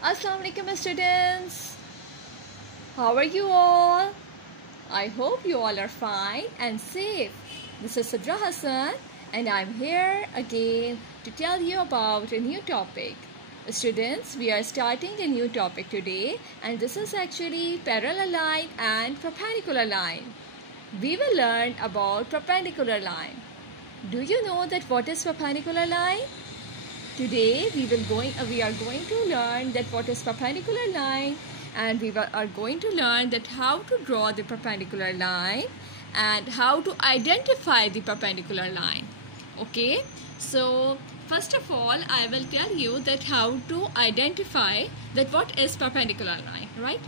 Assalamu alaikum students. How are you all? I hope you all are fine and safe. This is Sadra Hassan and I'm here again to tell you about a new topic. Students, we are starting a new topic today and this is actually parallel line and perpendicular line. We will learn about perpendicular line. Do you know that what is perpendicular line? Today we are going to learn that what is perpendicular line, and we are going to learn that how to draw the perpendicular line and how to identify the perpendicular line. Okay, so first of all I will tell you that how to identify that what is perpendicular line, right?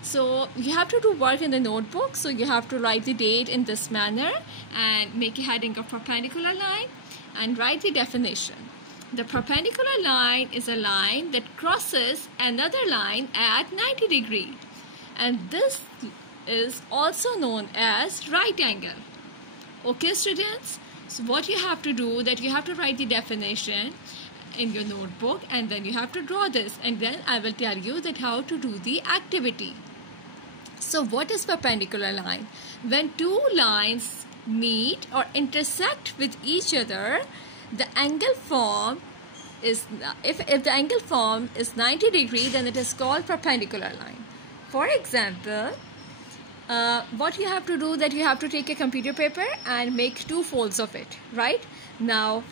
So you have to do work in the notebook, so you have to write the date in this manner and make a heading of perpendicular line and write the definition. The perpendicular line is a line that crosses another line at 90 degrees, and this is also known as right angle. Okay students, so what you have to do that you have to write the definition in your notebook and then you have to draw this, and then I will tell you that how to do the activity. So what is perpendicular line? When two lines meet or intersect with each other, the angle form is, if the angle form is 90 degrees, then it is called perpendicular line. For example, what you have to do that you have to take a computer paper and make two folds of it, right? Now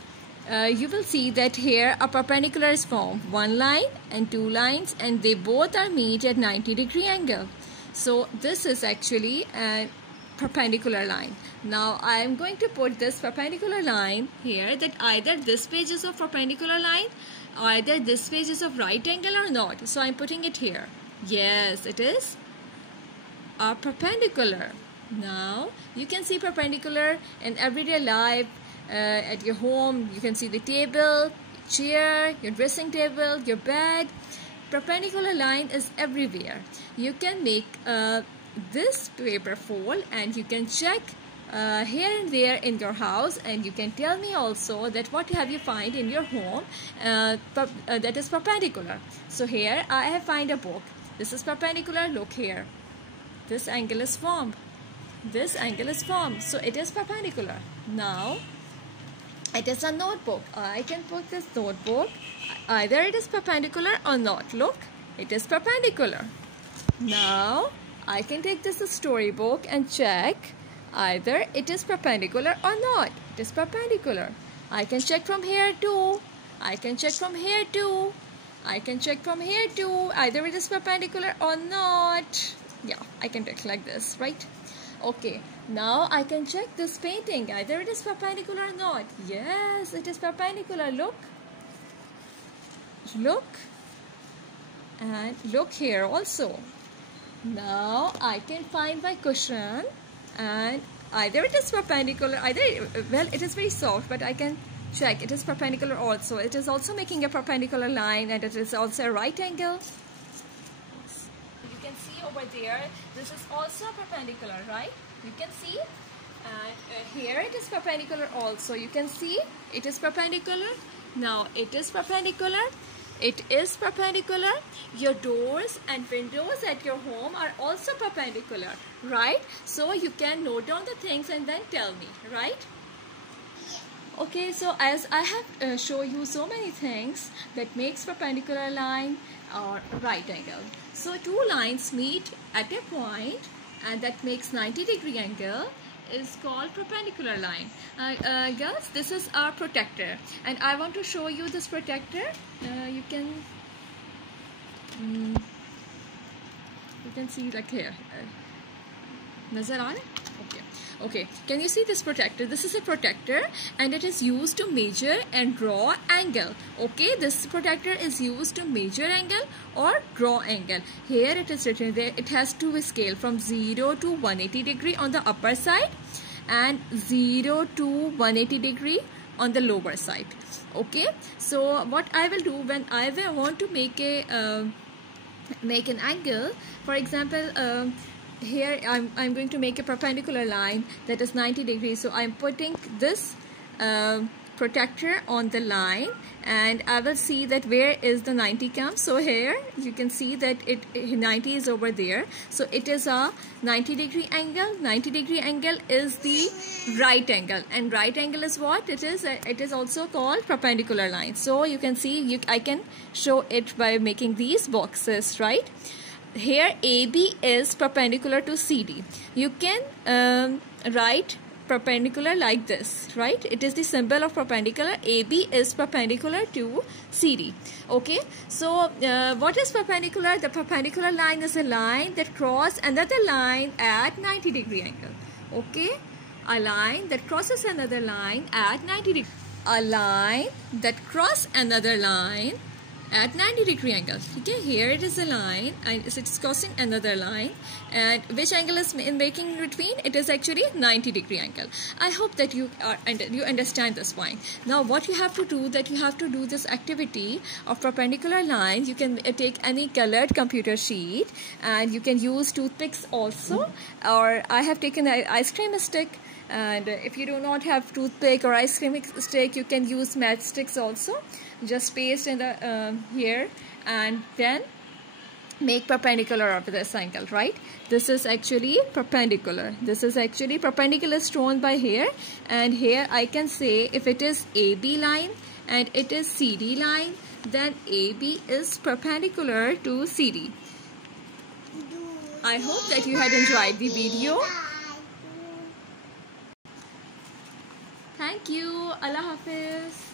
you will see that here a perpendicular is formed, one line and two lines, and they both are meet at 90 degree angle. So this is actually a perpendicular line. Now I am going to put this perpendicular line here, that either this page is of perpendicular line, either this page is of right angle or not. So I am putting it here. Yes, it is a perpendicular. Now you can see perpendicular in everyday life. At your home you can see the table, chair, your dressing table, your bed. Perpendicular line is everywhere. You can make this paper fold and you can check here and there in your house, and you can tell me also that what have you find in your home that is perpendicular. So here I have find a book. This is perpendicular. Look here, this angle is formed, this angle is formed, so it is perpendicular. Now it is a notebook. I can put this notebook, either it is perpendicular or not. Look, it is perpendicular. Now I can take this storybook and check either it is perpendicular or not. It is perpendicular. I can check from here too. I can check from here too. I can check from here too. Either it is perpendicular or not. Yeah, I can check like this, right? Okay, now I can check this painting. Either it is perpendicular or not. Yes, it is perpendicular. Look. Look. And look here also. Now I can find my cushion, and either it is perpendicular, well, it is very soft, but I can check it is perpendicular also. It is also making a perpendicular line, and it is also a right angle. You can see over there, this is also perpendicular, right? You can see, and here it is perpendicular also. You can see it is perpendicular. Now it is perpendicular. It is perpendicular. Your doors and windows at your home are also perpendicular, right? So you can note down the things and then tell me, right? Okay, so as I have shown you so many things that makes perpendicular line or right angle. So two lines meet at a point and that makes 90 degree angle is called perpendicular line. Girls, this is our protractor, and I want to show you this protractor. You can see like here. Nazar aa raha hai? Okay, can you see this protractor? This is a protractor and it is used to measure and draw angle. Okay, this protractor is used to measure angle or draw angle. Here it is written there, it has two scale from 0 to 180 degree on the upper side and 0 to 180 degree on the lower side. Okay, so what I will do when I want to make an angle, for example, here I'm going to make a perpendicular line that is 90 degrees. So I'm putting this protractor on the line, and I will see that where is the 90 comes. So here you can see that 90 is over there, so it is a 90-degree angle. 90-degree angle is the right angle, and right angle is what it is. It is also called perpendicular line. So you can see, I can show it by making these boxes, right? Here AB is perpendicular to CD. You can write perpendicular like this, right? It is the symbol of perpendicular. AB is perpendicular to CD. Okay, so what is perpendicular? The perpendicular line is a line that crosses another line at 90-degree angle. Okay, a line that crosses another line at 90 degree. A line that crosses another line at 90-degree angle. Okay, here it is a line and it is crossing another line, and which angle is in making in between? It is actually 90-degree angle. I hope that you understand this point. Now what you have to do, that you have to do this activity of perpendicular lines. You can take any colored computer sheet, and you can use toothpicks also, or I have taken an ice cream stick. And if you do not have toothpick or ice cream stick, you can use matchsticks also. Just paste in the here, and then make perpendicular of this angle, right? This is actually perpendicular. This is actually perpendicular shown by here, and here I can say if it is AB line and it is CD line, then AB is perpendicular to CD. I hope that you had enjoyed the video. Thank you. Allah Hafiz.